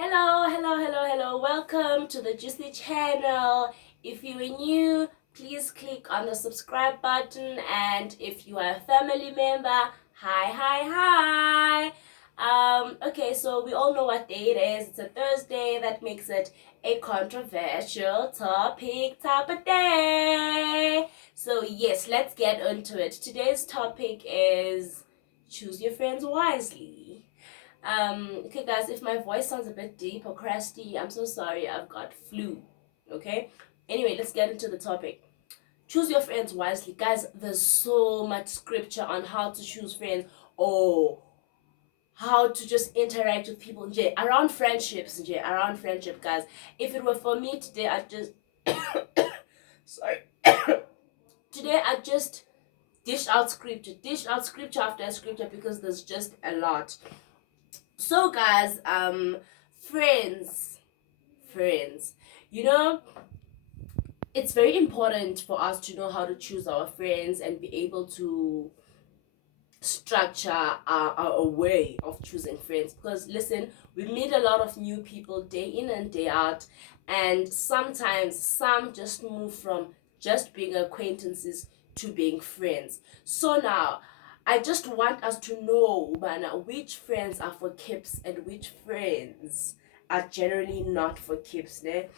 Hello. Welcome to the Juicy channel. If you are new, please click on the subscribe button. And if you are a family member, hi. Okay, so we all know what day it is. It's a Thursday. That makes it a controversial type of day. So, yes, let's get into it. Today's topic is choose your friends wisely. Okay, guys, if my voice sounds a bit deep or crusty, I'm so sorry. I've got flu. Okay. Anyway, let's get into the topic. Choose your friends wisely, guys. There's so much scripture on how to choose friends, or how to just interact with people. Around friendships, around friendship, guys. If it were for me today, I'd just sorry. Today, I just dish out scripture after scripture because there's just a lot. So guys, friends, you know, it's very important for us to know how to choose our friends and be able to structure our way of choosing friends. Because listen, we meet a lot of new people day in and day out, and sometimes some just move from just being acquaintances to being friends. So now I just want us to know, man, which friends are for keeps and which friends are generally not for keeps. Ne?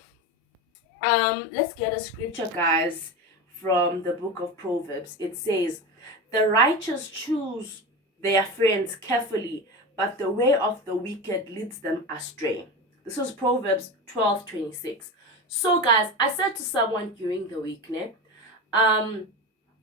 Let's get a scripture, guys, from the book of Proverbs. It says, "The righteous choose their friends carefully, but the way of the wicked leads them astray." This was Proverbs 12:26. So, guys, I said to someone during the week, ne, um,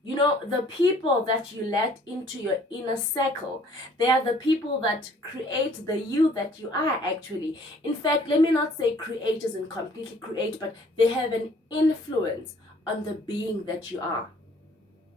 the people that you let into your inner circle, they are the people that create the you that you are actually. In fact, let me not say create as in completely create, but they have an influence on the being that you are.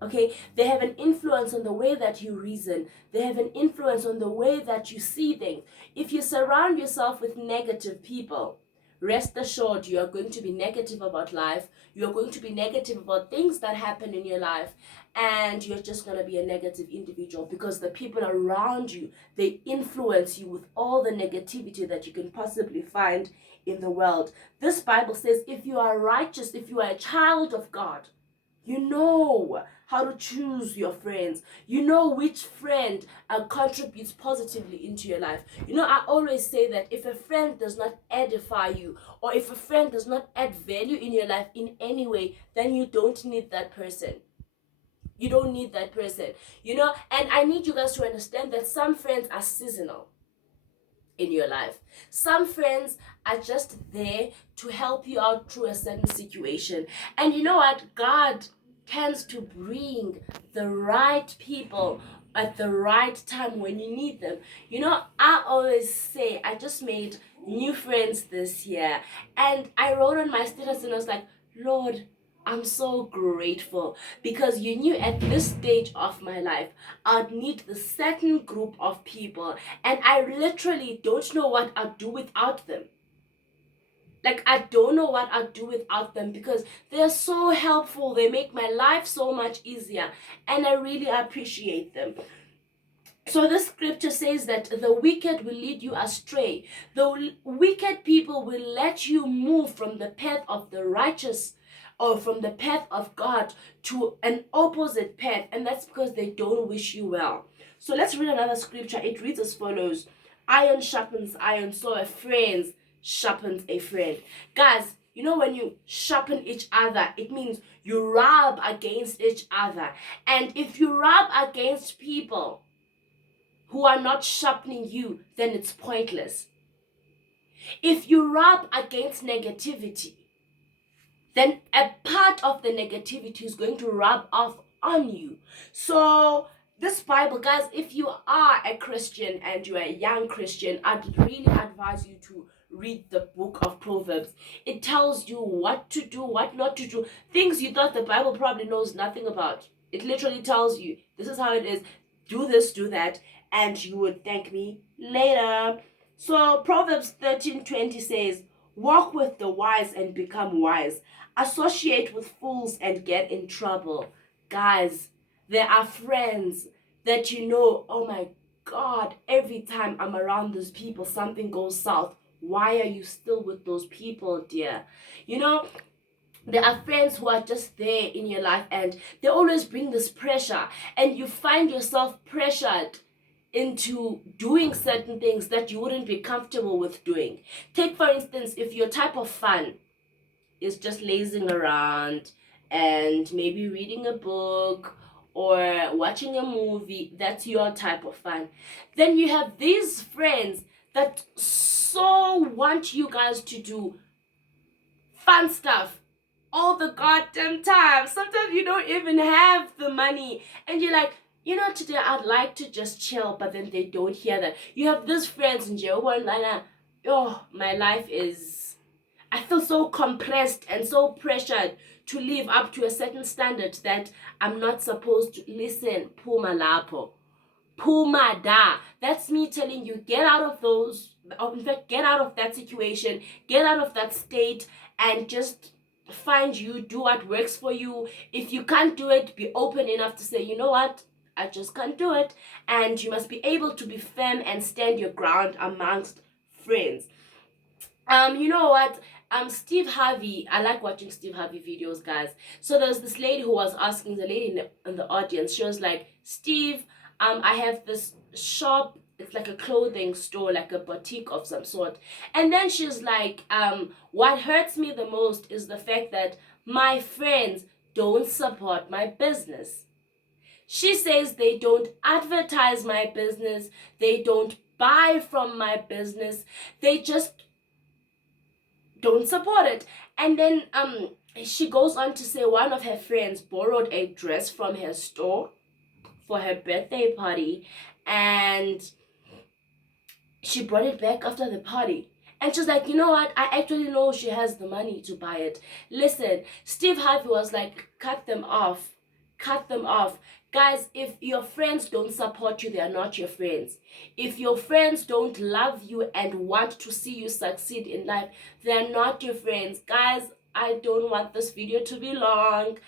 Okay, they have an influence on the way that you reason. They have an influence on the way that you see things. If you surround yourself with negative people, rest assured you are going to be negative about life. You are going to be negative about things that happen in your life, and you're just going to be a negative individual because the people around you, they influence you with all the negativity that you can possibly find in the world. This Bible says if you are righteous, if you are a child of God, you know how to choose your friends. You know which friend contributes positively into your life. I always say that if a friend does not edify you, or if a friend does not add value in your life in any way, then you don't need that person. You don't need that person. And I need you guys to understand that some friends are seasonal in your life. Some friends are just there to help you out through a certain situation. And you know what? God tends to bring the right people at the right time when you need them. I always say I just made new friends this year, and I wrote on my status and I was like, Lord, I'm so grateful because you knew at this stage of my life I'd need the certain group of people, and I literally don't know what I'd do without them. Like, I don't know what I'd do without them because they're so helpful. They make my life so much easier, and I really appreciate them. So this scripture says that the wicked will lead you astray. The wicked people will let you move from the path of the righteous or from the path of God to an opposite path, and that's because they don't wish you well. So let's read another scripture. It reads as follows: "Iron sharpens iron, so a friend sharpens a friend." Guys, when you sharpen each other, it means you rub against each other. And if you rub against people who are not sharpening you, then it's pointless. If you rub against negativity, then a part of the negativity is going to rub off on you. So this Bible, guys, if you are a Christian and you are a young Christian, I'd really advise you to read the book of Proverbs. It tells you what to do, what not to do, things you thought the Bible probably knows nothing about. It literally tells you, this is how it is, do this, do that, and you would thank me later. So Proverbs 13:20 says, "Walk with the wise and become wise. Associate with fools and get in trouble." Guys, there are friends that oh my God, every time I'm around those people, something goes south. Why are you still with those people, dear? You know, there are friends who are just there in your life and they always bring this pressure, and you find yourself pressured into doing certain things that you wouldn't be comfortable with doing. Take, for instance, if your type of fun is just lazing around and maybe reading a book or watching a movie, that's your type of fun. Then you have these friends that so want you guys to do fun stuff all the goddamn time. Sometimes you don't even have the money and you're like, you know, today I'd like to just chill, but then they don't hear that. You have these friends in jail one line, oh, my life is, I feel so compressed and so pressured to live up to a certain standard that I'm not supposed to. Listen, Puma Lapo. Puma da. That's me telling you, get out of those, in fact, get out of that situation, get out of that state, and just find you, do what works for you. If you can't do it, be open enough to say, you know what, I just can't do it. And you must be able to be firm and stand your ground amongst friends. You know what? Steve Harvey, I like watching Steve Harvey videos, guys. So there's this lady who was asking, the lady in the audience, she was like, Steve, I have this shop, it's like a clothing store, like a boutique of some sort. And then she's like, what hurts me the most is the fact that my friends don't support my business. She says they don't advertise my business, they don't buy from my business, they just don't support it. And then she goes on to say one of her friends borrowed a dress from her store for her birthday party, and she brought it back after the party. And she's like, you know what? I actually know she has the money to buy it. Listen, Steve Harvey was like, cut them off. Cut them off. Guys, if your friends don't support you, they are not your friends. If your friends don't love you and want to see you succeed in life, they are not your friends. Guys, I don't want this video to be long.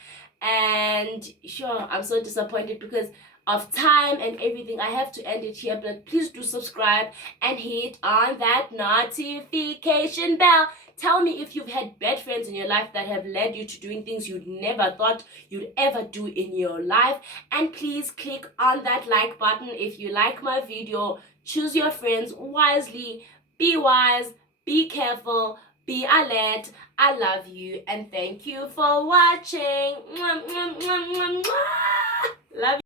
And sure, I'm so disappointed because of time and everything. I have to end it here, but please do subscribe and hit on that notification bell. Tell me if you've had bad friends in your life that have led you to doing things you'd never thought you'd ever do in your life. And please click on that like button if you like my video. Choose your friends wisely. Be wise, be careful, be alert. I love you and thank you for watching. Love you.